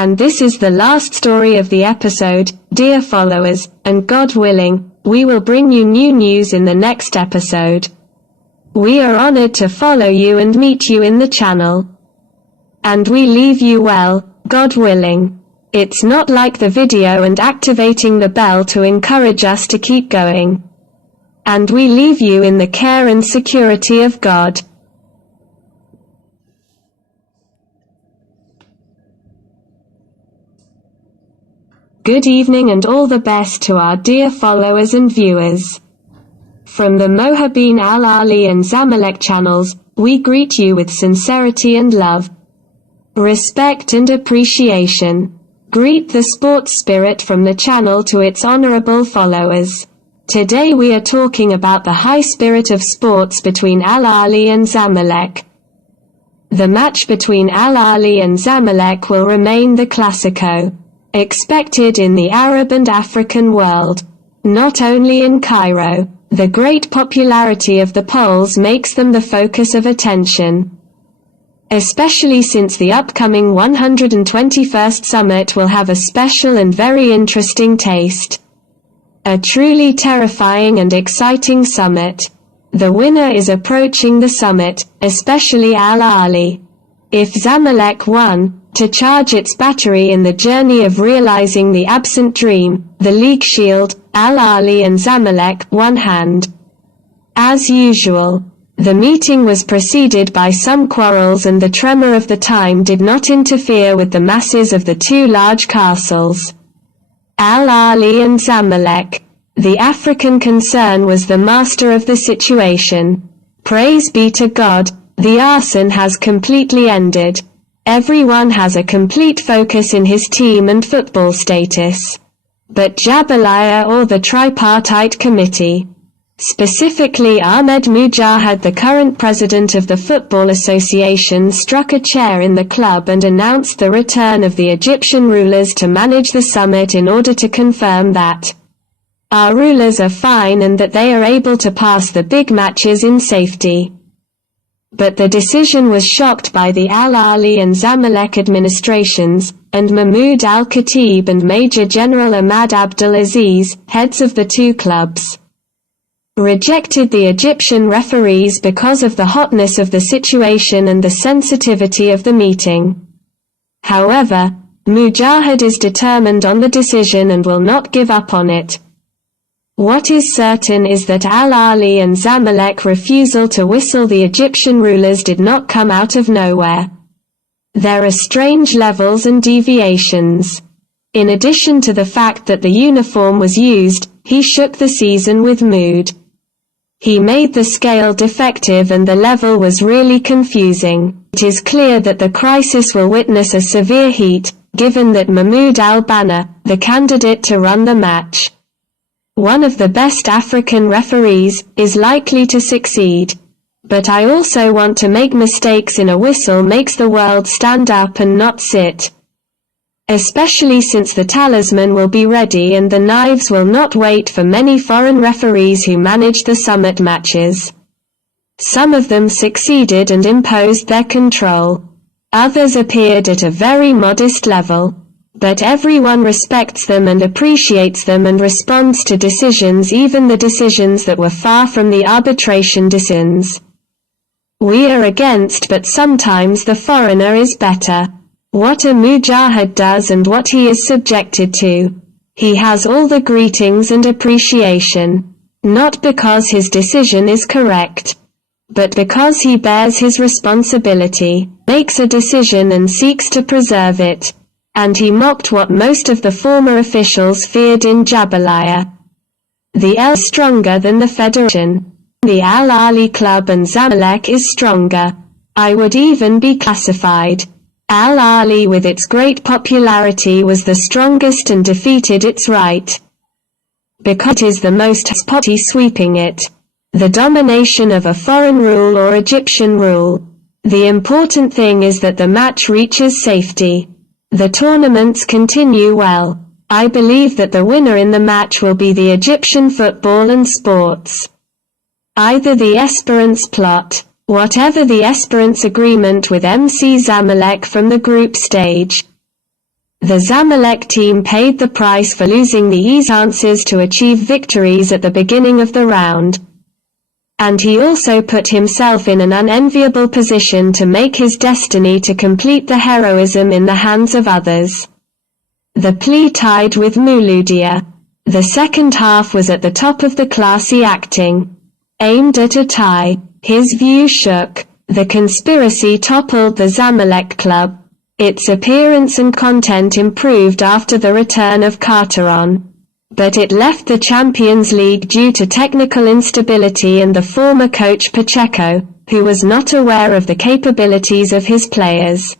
And this is the last story of the episode, dear followers, and God willing, we will bring you new news in the next episode. We are honored to follow you and meet you in the channel. And we leave you well, God willing. It's not like the video and activating the bell to encourage us to keep going. And we leave you in the care and security of God. Good evening and all the best to our dear followers and viewers. From the محبين Al-Ahly and Zamalek channels, we greet you with sincerity and love, respect and appreciation. Greet the sports spirit from the channel to its honorable followers. Today we are talking about the high spirit of sports between Al-Ahly and Zamalek. The match between Al-Ahly and Zamalek will remain the Classico, expected in the Arab and African world. Not only in Cairo, the great popularity of the Poles makes them the focus of attention. Especially since the upcoming 121st summit will have a special and very interesting taste. A truly terrifying and exciting summit. The winner is approaching the summit, especially Al-Ahly. If Zamalek won, to charge its battery in the journey of realizing the absent dream, the league shield, Al-Ahly and Zamalek, one hand. As usual, the meeting was preceded by some quarrels and the tremor of the time did not interfere with the masses of the two large castles. Al-Ahly and Zamalek. The African concern was the master of the situation. Praise be to God, the arson has completely ended. Everyone has a complete focus in his team and football status. But Jabalaya or the tripartite committee, specifically Ahmed Mujahid, the current president of the Football Association, struck a chair in the club and announced the return of the Egyptian rulers to manage the summit in order to confirm that our rulers are fine and that they are able to pass the big matches in safety. But the decision was shocked by the Al-Ahly and Zamalek administrations, and Mahmoud al-Khatib and Major General Ahmad Abdul Aziz, heads of the two clubs, rejected the Egyptian referees because of the hotness of the situation and the sensitivity of the meeting. However, Mujahid is determined on the decision and will not give up on it. What is certain is that Al-Ahly and Zamalek refusal to whistle the Egyptian rulers did not come out of nowhere. There are strange levels and deviations. In addition to the fact that the uniform was used, he shook the season with mood. He made the scale defective and the level was really confusing. It is clear that the crisis will witness a severe heat, given that Mahmoud al-Banna, the candidate to run the match, one of the best African referees, is likely to succeed. But I also want to make mistakes in a whistle makes the world stand up and not sit. Especially since the talisman will be ready and the knives will not wait for many foreign referees who manage the summit matches. Some of them succeeded and imposed their control. Others appeared at a very modest level. But everyone respects them and appreciates them and responds to decisions, even the decisions that were far from the arbitration decisions. We are against, but sometimes the foreigner is better. What a Mujahid does and what he is subjected to. He has all the greetings and appreciation. Not because his decision is correct, but because he bears his responsibility, makes a decision and seeks to preserve it. And he mocked what most of the former officials feared in Jabalaya. The L is stronger than the federation. The Al-Ahly club and Zamalek is stronger. I would even be classified. Al-Ahly with its great popularity was the strongest and defeated its right. Because it is the most spotty sweeping it. The domination of a foreign rule or Egyptian rule. The important thing is that the match reaches safety. The tournaments continue well. I believe that the winner in the match will be the Egyptian football and sports. Either the Esperance plot, whatever the Esperance agreement with MC Zamalek from the group stage. The Zamalek team paid the price for losing the easy chances to achieve victories at the beginning of the round. And he also put himself in an unenviable position to make his destiny to complete the heroism in the hands of others. The plea tied with Mouloudia. The second half was at the top of the classy acting. Aimed at a tie, his view shook, the conspiracy toppled the Zamalek club. Its appearance and content improved after the return of Carteron. But it left the Champions League due to technical instability and the former coach Pacheco, who was not aware of the capabilities of his players.